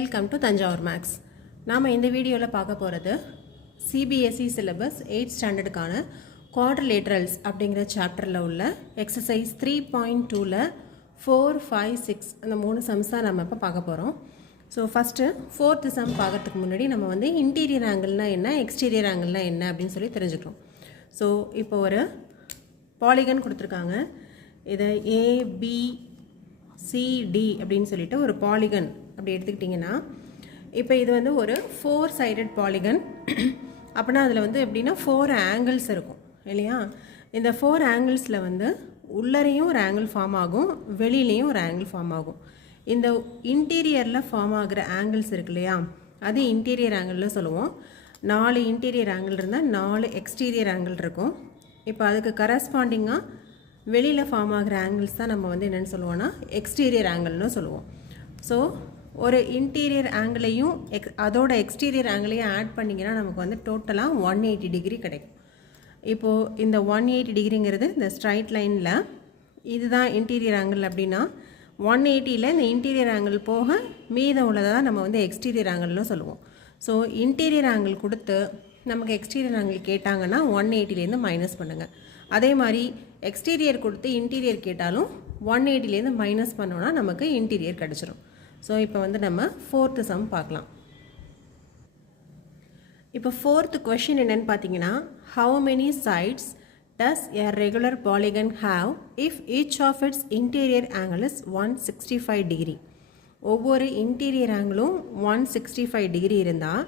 Welcome to Thanjavur maths. நாம் இந்த வீடியோவில் பார்க்க போகிறது சிபிஎஸ்இ சிலபஸ் 8th ஸ்டாண்டர்டுக்கான குவாட்ரிலேட்ரல்ஸ் அப்படிங்கிற சாப்டரில் உள்ள எக்ஸசைஸ் 3.2ல் 4, 5, 6 அந்த 3 சம்ஸ் தான் நம்ம இப்போ பார்க்க போகிறோம். ஸோ ஃபஸ்ட்டு 4th சம் பார்க்கறதுக்கு முன்னாடி நம்ம வந்து இன்டீரியர் ஆங்கிள்னால் என்ன, எக்ஸ்டீரியர் ஆங்கிள்னால் என்ன அப்படின்னு சொல்லி தெரிஞ்சுக்கிறோம். ஸோ இப்போ ஒரு பாலிகன் கொடுத்துருக்காங்க. இதை ஏபிசிடி அப்படின்னு சொல்லிட்டு ஒரு பாலிகன் அப்படி எடுத்துக்கிட்டிங்கன்னா, இப்போ இது வந்து ஒரு 4 சைடட் பாலிகன். அப்படின்னா அதில் வந்து எப்படின்னா 4 ஆங்கிள்ஸ் இருக்கும் இல்லையா? இந்த 4 ஆங்கிள்ஸில் வந்து உள்ளரையும் ஒரு ஆங்கிள் ஃபார்ம் ஆகும், வெளியிலையும் ஒரு ஆங்கிள் ஃபார்ம் ஆகும். இந்த இன்டீரியரில் ஃபார்ம் ஆகிற ஆங்கிள்ஸ் இருக்கு இல்லையா, அது இன்டீரியர் ஆங்கிள்னு சொல்லுவோம். 4 இன்டீரியர் ஆங்கிள் இருந்தால் 4 எக்ஸ்டீரியர் ஆங்கிள் இருக்கும். இப்போ அதுக்கு கரஸ்பாண்டிங்காக வெளியில் ஃபார்ம் ஆகிற ஆங்கிள்ஸ் தான் நம்ம வந்து என்னென்னு சொல்லுவோம்னா எக்ஸ்டீரியர் ஆங்கிள்னு சொல்லுவோம். ஸோ ஒரு இன்டீரியர் ஆங்கிளையும் அதோட எக்ஸ்டீரியர் ஆங்கிளையும் ஆட் பண்ணிங்கன்னா நமக்கு வந்து டோட்டலாக 180 டிகிரி கிடைக்கும். இப்போது இந்த 180 டிகிரிங்கிறது இந்த ஸ்ட்ரைட் லைனில் இதுதான் இன்டீரியர் ஆங்கிள். அப்படின்னா 180ல் இந்த இன்டீரியர் ஆங்கிள் போக மீதம் உள்ளதை தான் நம்ம வந்து எக்ஸ்டீரியர் ஆங்கிள்னு சொல்லுவோம். ஸோ இன்டீரியர் ஆங்கிள் கொடுத்து நமக்கு எக்ஸ்டீரியர் ஆங்கிள் கேட்டாங்கன்னா 180லேருந்து மைனஸ் பண்ணுங்கள். அதே மாதிரி எக்ஸ்டீரியர் கொடுத்து இன்டீரியர் கேட்டாலும் 180லேருந்து மைனஸ் பண்ணோன்னா நமக்கு இன்டீரியர் கிடச்சிரும். ஸோ இப்போ வந்து நம்ம 4th சம் பார்க்கலாம். இப்போ 4th கொஷின் என்னென்னு பார்த்தீங்கன்னா, how many sides does a regular polygon have if each of its interior angle is 165 degree? ஒவ்வொரு இன்டீரியர் ஆங்கிளும் 165 டிகிரி இருந்தால்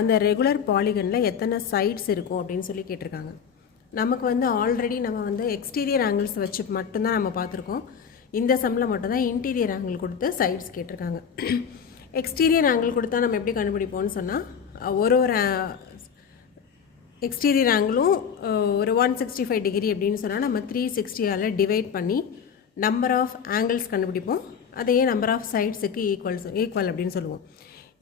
அந்த ரெகுலர் பாலிகனில் எத்தனை சைட்ஸ் இருக்கும் அப்படின்னு சொல்லி கேட்டிருக்காங்க. நமக்கு வந்து ஆல்ரெடி நம்ம வந்து எக்ஸ்டீரியர் ஆங்கிள்ஸ் வச்சு மட்டும்தான் நம்ம பார்த்துருக்கோம். இந்த சம்மில் மட்டும்தான் இன்டீரியர் ஆங்கிள் கொடுத்து சைட்ஸ் கேட்டிருக்காங்க. எக்ஸ்டீரியர் ஆங்கிள் கொடுத்தா நம்ம எப்படி கண்டுபிடிப்போம்னு சொன்னால், ஒரு எக்ஸ்டீரியர் ஆங்கிளும் ஒரு 165 டிகிரி அப்படின்னு சொன்னால் நம்ம 360ஆல் டிவைட் பண்ணி நம்பர் ஆஃப் ஆங்கிள்ஸ் கண்டுபிடிப்போம். அதையே நம்பர் ஆஃப் சைட்ஸுக்கு ஈக்குவல் அப்படின்னு சொல்லுவோம்.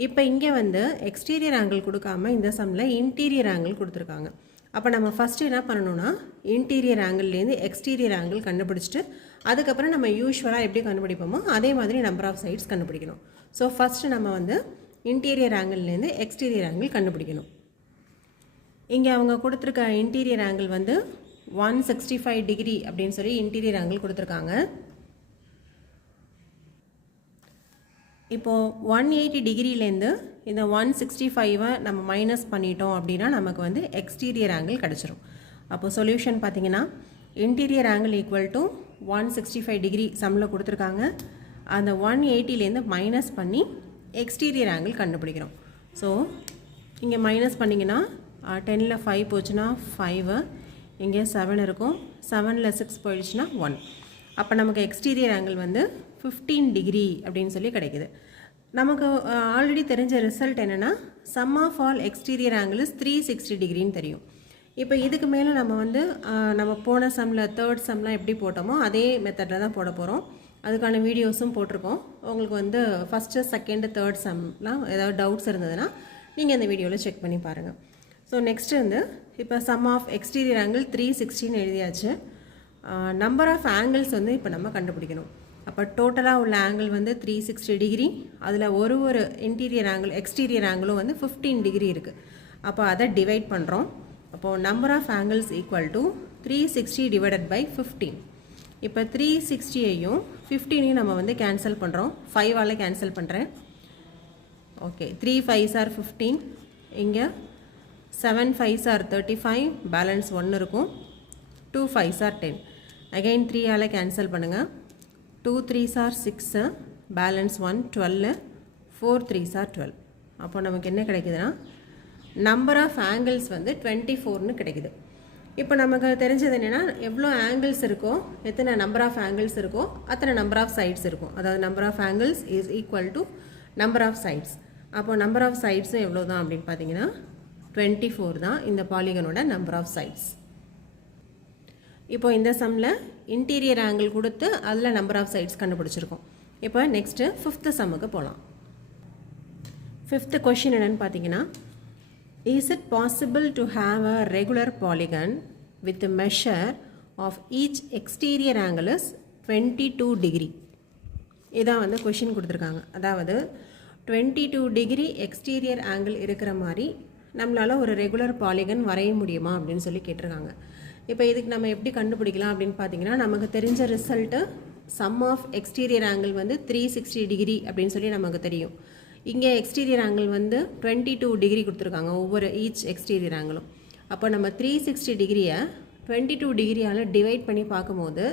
இப்போ இங்கே வந்து எக்ஸ்டீரியர் ஆங்கிள் கொடுக்காம இந்த சம்மில் இன்டீரியர் ஆங்கிள் கொடுத்துருக்காங்க. அப்போ நம்ம ஃபஸ்ட்டு என்ன பண்ணணும்னா, இன்டீரியர் ஆங்கிள்லேருந்து எக்ஸ்டீரியர் ஆங்கிள் கண்டுபிடிச்சிட்டு அதுக்கப்புறம் நம்ம யூஸ்வலாக எப்படி கண்டுபிடிப்போமோ அதே மாதிரி நம்பர் ஆஃப் சைட்ஸ் கண்டுபிடிக்கணும். ஸோ ஃபஸ்ட்டு நம்ம வந்து இன்டீரியர் ஆங்கிள்லேருந்து எக்ஸ்டீரியர் ஆங்கிள் கண்டுபிடிக்கணும். இங்கே அவங்க கொடுத்துருக்க இன்டீரியர் ஆங்கிள் வந்து 165 டிகிரி அப்படின்னு சொல்லி இன்டீரியர் ஆங்கிள் கொடுத்துருக்காங்க. இப்போது 180 டிகிரிலேருந்து இந்த 165 நம்ம மைனஸ் பண்ணிட்டோம் அப்படின்னா நமக்கு வந்து எக்ஸ்டீரியர் ஆங்கிள் கிடச்சிரும். அப்போது சொல்யூஷன் பார்த்தீங்கன்னா, interior angle equal to 165 degree சம்மில் கொடுத்துருக்காங்க. அந்த 180லேருந்து மைனஸ் பண்ணி எக்ஸ்டீரியர் ஆங்கிள் கண்டுபிடிக்கிறோம். ஸோ இங்கே மைனஸ் பண்ணிங்கன்னா 10ல் 5 போச்சுன்னா 5, இங்கே 7 இருக்கும், 7ல் 6 போயிடுச்சுன்னா 1. அப்போ நமக்கு எக்ஸ்டீரியர் ஆங்கிள் வந்து 15 டிகிரி அப்படின்னு சொல்லி கிடைக்குது. நமக்கு ஆல்ரெடி தெரிஞ்ச ரிசல்ட் என்னென்னா, sum of all exterior angle is 360 டிகிரின்னு தெரியும். இப்போ இதுக்கு மேலே நம்ம வந்து நம்ம போன சம்மில் 3rd சம்லாம் எப்படி போட்டோமோ அதே மெத்தடில் தான் போட போகிறோம். அதுக்கான வீடியோஸும் போட்டிருக்கோம். உங்களுக்கு வந்து ஃபஸ்ட்டு, செகண்டு, 3rd சம்லாம் ஏதாவது டவுட்ஸ் இருந்ததுன்னா நீங்கள் அந்த வீடியோவில் செக் பண்ணி பாருங்கள். ஸோ நெக்ஸ்ட்டு வந்து இப்போ சம் ஆஃப் எக்ஸ்டீரியர் ஆங்கிள் 360ன்னு எழுதியாச்சு. நம்பர் ஆஃப் ஆங்கிள்ஸ் வந்து இப்போ நம்ம கண்டுபிடிக்கணும். அப்போ டோட்டலாக உள்ள ஆங்கிள் வந்து 360 டிகிரி. அதில் ஒரு இன்டீரியர் ஆங்கிள் எக்ஸ்டீரியர் ஆங்கிளும் வந்து 15 டிகிரி இருக்குது. அப்போ அதை டிவைட் பண்ணுறோம். அப்போது number of angles equal to 360 divided by 15. இப்போ 360ஐயும் 15ஐயும் நம்ம வந்து கேன்சல் பண்ணுறோம். 5ஆல் கேன்சல் பண்ணுறேன். Okay, 3 5s are 15. இங்கே 7 5s are 35, பேலன்ஸ் 1 இருக்கும். 2 5s are 10. அகைன் 3ஆல் கேன்சல் பண்ணுங்கள். 2 3s are 6, balance 1 12, 4 3s are 12. அப்போ நமக்கு என்ன கிடைக்குதுன்னா, நம்பர் ஆஃப் ஆங்கிள்ஸ் வந்து 24ன்னு கிடைக்குது. இப்போ நமக்கு தெரிஞ்சது என்னென்னா, எவ்வளோ ஆங்கிள்ஸ் இருக்கோ, எத்தனை நம்பர் ஆஃப் ஆங்கிள்ஸ் இருக்கோ அத்தனை நம்பர் ஆஃப் சைட்ஸ் இருக்கும். அதாவது number of angles is equal to number of sides. அப்போது நம்பர் ஆஃப் சைட்ஸும் எவ்வளோ தான் அப்படின்னு பார்த்தீங்கன்னா 24 தான் இந்த பாலிகனோட நம்பர் ஆஃப் சைட்ஸ். இப்போ இந்த சம்மில் இன்டீரியர் ஆங்கிள் கொடுத்து அதில் நம்பர் ஆஃப் சைட்ஸ் கண்டுபிடிச்சிருக்கோம். இப்போ நெக்ஸ்ட்டு 5th சம்முக்கு போகலாம். 5th கொஷின் என்னென்னு பார்த்தீங்கன்னா, is it possible to have a regular polygon with the measure of each exterior angle is 22 degree? இதான் வந்து கொஷின் கொடுத்துருக்காங்க. அதாவது 22 டிகிரி எக்ஸ்டீரியர் ஆங்கிள் இருக்கிற மாதிரி நம்மளால் ஒரு ரெகுலர் பாலிகன் வரைய முடியுமா அப்படின்னு சொல்லி கேட்டிருக்காங்க. இப்போ இதுக்கு நம்ம எப்படி கண்டுபிடிக்கலாம் அப்படின்னு பார்த்தீங்கன்னா, நமக்கு தெரிஞ்ச result sum of exterior angle வந்து 360 டிகிரி அப்படின்னு சொல்லி நமக்கு தெரியும். இங்கே எக்ஸ்டீரியர் ஆங்கிள் வந்து 22 டிகிரி கொடுத்துருக்காங்க ஒவ்வொரு ஈச் எக்ஸ்டீரியர் ஆங்கிளும். அப்போ நம்ம 360 டிகிரியை 22 டிகிரியால் டிவைட் பண்ணி பார்க்கும்போது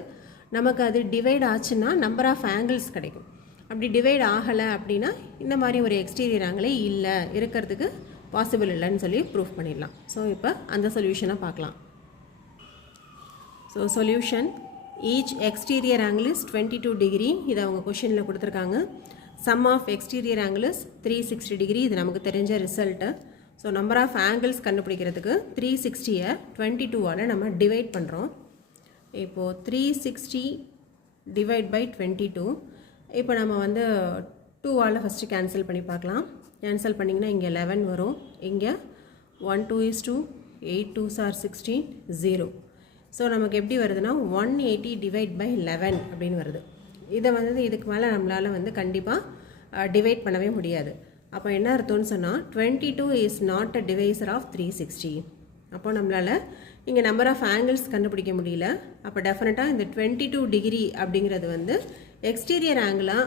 நமக்கு அது டிவைட் ஆச்சுன்னா நம்பர் ஆஃப் ஆங்கிள்ஸ் கிடைக்கும். அப்படி டிவைட் ஆகலை அப்படின்னா இந்த மாதிரி ஒரு எக்ஸ்டீரியர் ஆங்கிளே இல்லை, இருக்கிறதுக்கு பாசிபிள் இல்லைன்னு சொல்லி ப்ரூஃப் பண்ணிடலாம். ஸோ இப்போ அந்த சொல்யூஷனை பார்க்கலாம். So solution, each exterior angle is 22 degree. இது அவங்க கொஷினில் கொடுத்துருக்காங்க. Sum of exterior angle is 360 degree. இது நமக்கு தெரிஞ்ச result. So number of angles கண்டுபிடிக்கிறதுக்கு 360யை 22ஆல் நம்ம டிவைட் பண்ணுறோம். இப்போது 360 டிவைட் பை 22. இப்போ நம்ம வந்து 2ஆல் ஃபஸ்ட்டு கேன்சல் பண்ணி பார்க்கலாம். கேன்சல் பண்ணிங்கன்னா இங்கே 11 வரும். இங்கே 1 2 is 2, 8 2s are 16, 0. ஸோ நமக்கு எப்படி வருதுன்னா 180 டிவைட் பை 11 அப்படின்னு வருது. இதை வந்து இதுக்கு மேலே நம்மளால் வந்து கண்டிப்பாக டிவைட் பண்ணவே முடியாது. அப்போ என்ன அர்த்தம்னு சொன்னால் 22 is not a divisor of 360. அப்போ நம்மளால் இங்கே நம்பர் ஆஃப் ஆங்கிள்ஸ் கண்டுபிடிக்க முடியல. அப்போ டெஃபினட்டாக இந்த 22 டிகிரி அப்படிங்கிறது வந்து எக்ஸ்டீரியர் ஆங்கிளாக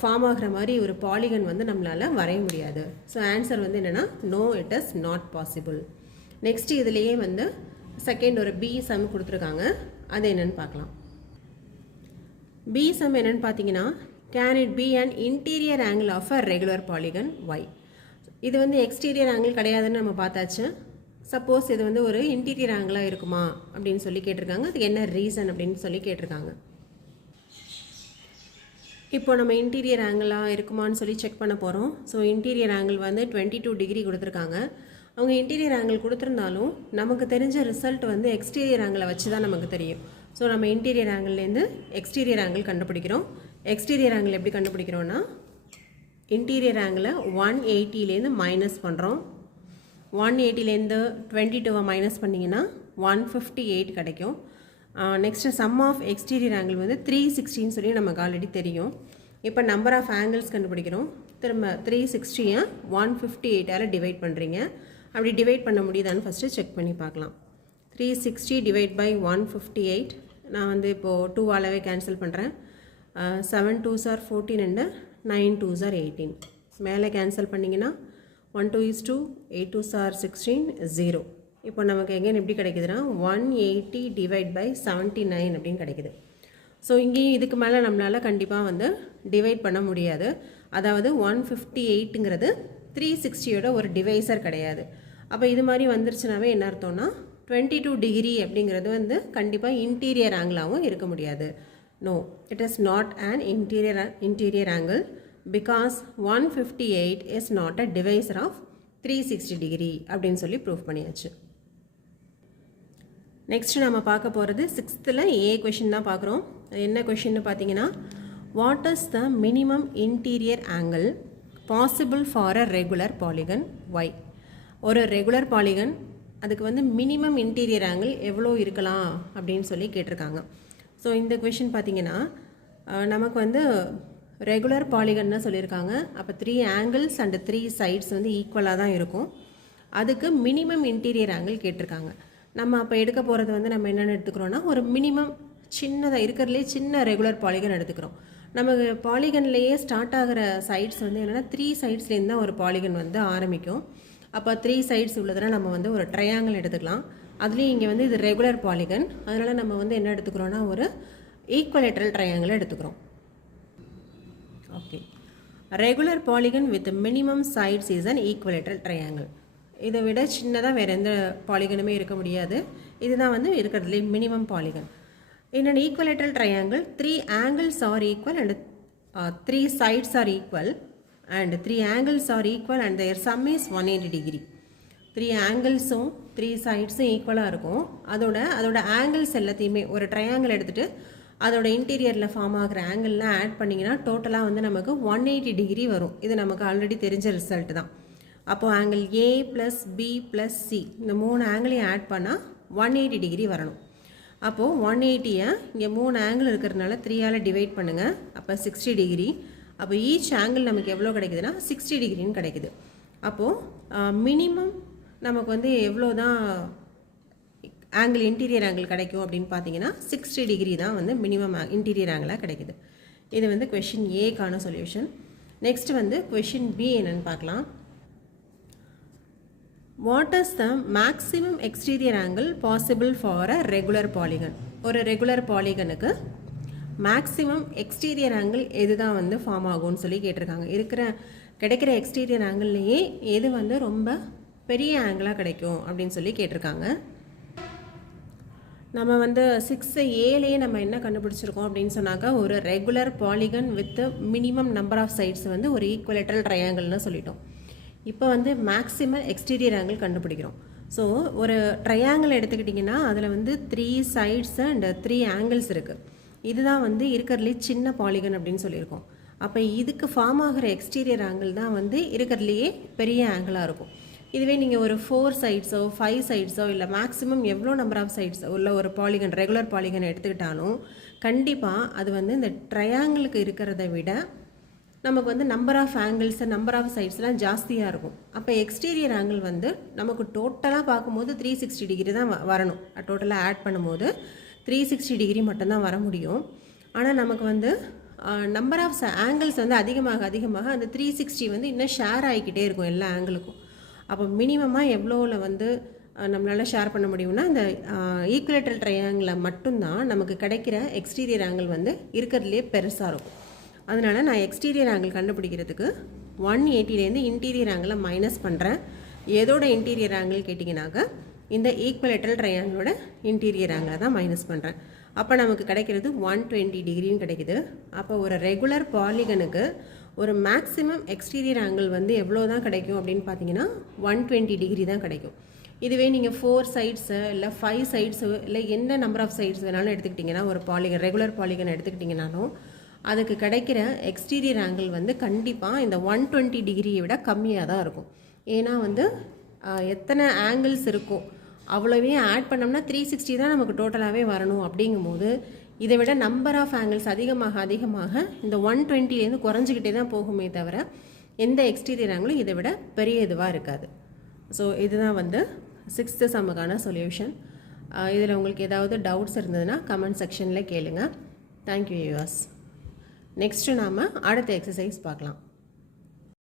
ஃபார்ம் ஆகிற மாதிரி ஒரு பாலிகன் வந்து நம்மளால் வரைய முடியாது. ஸோ ஆன்சர் வந்து என்னென்னா no, it is not possible. Next இதுலேயே வந்து செகண்ட் ஒரு பி சம் கொடுத்துருக்காங்க. அது என்னென்னு பார்க்கலாம். பி சம் என்னென்னு பார்த்தீங்கன்னா, can it be an interior angle of a regular polygon why. இது வந்து எக்ஸ்டீரியர் ஆங்கிள் கிடையாதுன்னு நம்ம பார்த்தாச்சு. சப்போஸ் இது வந்து ஒரு இன்டீரியர் ஆங்கிளாக இருக்குமா அப்படின்னு சொல்லி கேட்டிருக்காங்க. அதுக்கு என்ன ரீசன் அப்படின்னு சொல்லி கேட்டிருக்காங்க. இப்போ நம்ம இன்டீரியர் ஆங்கிளாக இருக்குமான்னு சொல்லி செக் பண்ண போகிறோம். ஸோ இன்டீரியர் ஆங்கிள் வந்து 22 டிகிரி கொடுத்துருக்காங்க. அவங்க இன்டீரியர் ஆங்கிள் கொடுத்துருந்தாலும் நமக்கு தெரிஞ்ச ரிசல்ட் வந்து எக்ஸ்டீரியர் ஆங்கிளை வச்சு தான் நமக்கு தெரியும். ஸோ நம்ம இன்டீரியர் ஆங்கிள்லேருந்து எக்ஸ்டீரியர் ஆங்கிள் கண்டுபிடிக்கிறோம். எக்ஸ்டீரியர் ஆங்கிள் எப்படி கண்டுபிடிக்கிறோன்னா, இன்டீரியர் ஆங்கிளை 180லேருந்து மைனஸ் பண்ணுறோம். 180லேருந்து 22 மைனஸ் பண்ணிங்கன்னா 158 கிடைக்கும். Next sum of exterior angle வந்து 360ன்னு சொல்லி நமக்கு ஆல்ரெடி தெரியும். இப்போ நம்பர் ஆஃப் ஆங்கிள்ஸ் கண்டுபிடிக்கிறோம். திரும்ப 360யை 158ஆல் டிவைட் பண்ணுறீங்க. அப்படி டிவைட் பண்ண முடியுதான்னு ஃபஸ்ட்டு செக் பண்ணி பார்க்கலாம். 360 டிவைட் பை 158. நான் வந்து இப்போது 2ஆலவே கேன்சல் பண்ணுறேன். 7 2s are 14 and 9 2s are 18. மேலே கேன்சல் பண்ணிங்கன்னா 1 2 is 2, 8 2s are 16, 0. இப்போ நமக்கு எங்கேன்னு எப்படி கிடைக்குதுன்னா 180 டிவைட் பை 79 அப்படின்னு கிடைக்குது. ஸோ இங்கேயும் இதுக்கு மேலே நம்மளால் கண்டிப்பாக வந்து டிவைட் பண்ண முடியாது. அதாவது 158ங்கிறது 360யோட ஒரு டிவைசர் கிடையாது. அப்போ இது மாதிரி வந்துருச்சுனாவே என்ன அர்த்தம்னா 22 டிகிரி அப்படிங்கிறது வந்து கண்டிப்பாக இன்டீரியர் ஆங்கிளாகவும் இருக்க முடியாது. No, it is not an interior angle because 158 is not a divisor of 360 degree அப்படின்னு சொல்லி ப்ரூவ் பண்ணியாச்சு. நெக்ஸ்ட் நம்ம பார்க்க போகிறது 6th ஏ கொஷின் தான் பார்க்குறோம். என்ன கொஷின்னு பார்த்தீங்கன்னா, what is the minimum interior angle possible for a regular polygon why. ஒரு ரெகுலர் பாலிகன் அதுக்கு வந்து மினிமம் இன்டீரியர் ஆங்கிள் எவ்வளோ இருக்கலாம் அப்படின்னு சொல்லி கேட்டிருக்காங்க. ஸோ இந்த கொஷின் பார்த்தீங்கன்னா நமக்கு வந்து ரெகுலர் பாலிகன்னு சொல்லியிருக்காங்க. அப்போ 3 ஆங்கிள்ஸ் அண்ட் 3 சைட்ஸ் வந்து ஈக்குவலாக தான் இருக்கும். அதுக்கு மினிமம் இன்டீரியர் ஆங்கிள் கேட்டிருக்காங்க. நம்ம அப்போ எடுக்க போகிறது வந்து நம்ம என்னென்னு எடுத்துக்கிறோன்னா, ஒரு மினிமம் சின்னதாக இருக்கிறதுலே சின்ன ரெகுலர் பாலிகன் எடுத்துக்கிறோம். நமக்கு பாலிகன்லேயே ஸ்டார்ட் ஆகிற சைட்ஸ் வந்து என்னென்னா 3 சைட்ஸ்லேருந்து தான் ஒரு பாலிகன் வந்து ஆரம்பிக்கும். அப்போ 3 சைட்ஸ் உள்ளதில் நம்ம வந்து ஒரு ட்ரையாங்கிள் எடுத்துக்கலாம். அதுலேயும் இங்கே வந்து இது ரெகுலர் பாலிகன், அதனால் நம்ம வந்து என்ன எடுத்துக்கிறோன்னா ஒரு ஈக்குவலேட்ரல் ட்ரையாங்கிள் எடுத்துக்கிறோம். Okay, regular polygon with minimum sides is an equilateral triangle. இதை விட சின்னதாக வேறு எந்த பாலிகனுமே இருக்க முடியாது. இதுதான் வந்து இருக்கிறதுலே minimum polygon. In an equilateral triangle, 3 angles are equal and 3 sides are equal and 3 angles are equal and their sum is 180 degree. 3 angles-உம் 3 sides-உம் ஈக்குவலாக இருக்கும். அதோட ஆங்கிள்ஸ் எல்லாத்தையுமே ஒரு ட்ரையாங்கிள் எடுத்துகிட்டு அதோட இன்டீரியரில் ஃபார்ம் ஆகிற ஆங்கிள்லாம் ஆட் பண்ணிங்கன்னா டோட்டலாக வந்து நமக்கு 180 டிகிரி வரும். இது நமக்கு ஆல்ரெடி தெரிஞ்ச ரிசல்ட் தான். அப்போது angle A plus B plus C இந்த 3 ஆங்கிளையும் ஆட் பண்ணால் 180 டிகிரி வரணும். அப்போது 180யை இங்கே 3 ஆங்கிள் இருக்கிறதுனால 3ஆல் டிவைட் பண்ணுங்கள். அப்போ 60 டிகிரி. அப்போ ஈச் ஆங்கிள் நமக்கு எவ்வளோ கிடைக்குதுன்னா 60 டிகிரின்னு கிடைக்குது. அப்போது மினிமம் நமக்கு வந்து எவ்வளோ தான் ஆங்கிள் இன்டீரியர் ஆங்கிள் கிடைக்கும் அப்படின்னு பார்த்தீங்கன்னா 60 டிகிரி தான் வந்து மினிமம் இன்டீரியர் ஆங்கிளாக கிடைக்குது. இது வந்து கொஷின் ஏக்கான சொல்யூஷன். நெக்ஸ்ட் வந்து கொஷின் பி என்னன்னு பார்க்கலாம். What is the maximum exterior angle possible for a regular polygon? ஒரு ரெகுலர் பாலிகனுக்கு மேக்ஸிமம் எக்ஸ்டீரியர் ஆங்கிள் எது தான் வந்து ஃபார்ம் ஆகும்னு சொல்லி கேட்டிருக்காங்க. கிடைக்கிற எக்ஸ்டீரியர் ஆங்கிள்லேயே எது வந்து ரொம்ப பெரிய ஆங்கிளாக கிடைக்கும் அப்படின்னு சொல்லி கேட்டிருக்காங்க. நம்ம வந்து 6A நம்ம என்ன கண்டுபிடிச்சிருக்கோம் அப்படின்னு சொன்னாக்கா, ஒரு regular polygon with minimum number of sides வந்து ஒரு ஈக்குவலேட்ரல் ட்ரையாங்கிள்னு சொல்லிட்டோம். இப்போ வந்து மேக்ஸிமம் எக்ஸ்டீரியர் ஆங்கிள் கண்டுபிடிக்கிறோம். ஸோ ஒரு ட்ரையாங்கிள் எடுத்துக்கிட்டிங்கன்னா அதில் வந்து 3 சைட்ஸ் அண்ட் 3 ஆங்கிள்ஸ் இருக்குது. இதுதான் வந்து இருக்கிறதுலே சின்ன பாலிகன் அப்படின்னு சொல்லியிருக்கோம். அப்போ இதுக்கு ஃபார்ம் ஆகிற எக்ஸ்டீரியர் ஆங்கிள் தான் வந்து இருக்கிறதுலையே பெரிய ஆங்கிளாக இருக்கும். இதுவே நீங்கள் ஒரு 4 சைட்ஸோ 5 சைட்ஸோ இல்லை மேக்ஸிமம் எவ்வளோ நம்பர் ஆஃப் சைட்ஸ் உள்ள ஒரு பாலிகன் ரெகுலர் பாலிகன் எடுத்துக்கிட்டாலும் கண்டிப்பாக அது வந்து இந்த ட்ரையாங்கிளுக்கு இருக்கிறத விட நமக்கு வந்து number of angles number of சைட்ஸ்லாம் ஜாஸ்தியாக இருக்கும். அப்போ எக்ஸ்டீரியர் ஆங்கிள் வந்து நமக்கு டோட்டலாக பார்க்கும்போது 360 டிகிரி தான் வரணும். டோட்டலாக ஆட் பண்ணும்போது 360 டிகிரி மட்டும்தான் வர முடியும். ஆனால் நமக்கு வந்து நம்பர் ஆஃப் ஆங்கிள்ஸ் வந்து அதிகமாக அந்த 360 வந்து இன்னும் ஷேர் ஆகிக்கிட்டே இருக்கும் எல்லா ஆங்கிளுக்கும். அப்போ மினிமமாக எவ்வளோவில் வந்து நம்மளால் ஷேர் பண்ண முடியும்னா இந்த ஈக்குவலேட்ரல் ட்ரையாங்கிளில் மட்டும்தான் நமக்கு கிடைக்கிற எக்ஸ்டீரியர் ஆங்கிள் வந்து இருக்கிறதுலே பெருசாக இருக்கும். அதனால் நான் எக்ஸ்டீரியர் ஆங்கிள் கண்டுபிடிக்கிறதுக்கு 180லேருந்து இன்டீரியர் ஆங்கிளை மைனஸ் பண்ணுறேன். எதோட இன்டீரியர் ஆங்கிள் கேட்டிங்கனாக்கா இந்த ஈக்குவலேட்ரல் ட்ரையாங்கிளோட இன்டீரியர் ஆங்கிளை தான் மைனஸ் பண்ணுறேன். அப்போ நமக்கு கிடைக்கிறது 120 டிகிரின்னு கிடைக்குது. அப்போ ஒரு ரெகுலர் பாலிகனுக்கு ஒரு மேக்ஸிமம் எக்ஸ்டீரியர் ஆங்கிள் வந்து எவ்வளோ தான் கிடைக்கும் அப்படின்னு பார்த்தீங்கன்னா 120 டிகிரி தான் கிடைக்கும். இதுவே நீங்கள் 4 சைட்ஸு இல்லை 5 சைட்ஸு இல்லை என்ன நம்பர் ஆஃப் சைட்ஸ் வேணாலும் எடுத்துக்கிட்டிங்கன்னா ஒரு பாலிகன் ரெகுலர் பாலிகன் எடுத்துக்கிட்டிங்கனாலும் அதுக்கு கிடைக்கிற எக்ஸ்டீரியர் ஆங்கிள் வந்து கண்டிப்பாக இந்த 120 டிகிரியை விட கம்மியாக தான் இருக்கும். ஏன்னா வந்து எத்தனை ஆங்கிள்ஸ் இருக்கும் அவ்வளோவே ஆட் பண்ணோம்னா 360 தான் நமக்கு டோட்டலாகவே வரணும். அப்படிங்கும்போது இதை விட நம்பர் ஆஃப் ஆங்கிள்ஸ் அதிகமாக இந்த 120லேருந்து குறைஞ்சிக்கிட்டே தான் போகுமே தவிர எந்த எக்ஸ்டீரியர் ஆங்கிளும் இதை விட பெரிய இதுவாக இருக்காது. ஸோ இதுதான் வந்து 6th சம்முக்கான சொல்யூஷன். இதில் உங்களுக்கு ஏதாவது டவுட்ஸ் இருந்ததுன்னா கமெண்ட் செக்ஷனில் கேளுங்க. Thank you viewers. நெக்ஸ்ட்டு நாம் அடுத்த எக்ஸசைஸ் பார்க்கலாம்.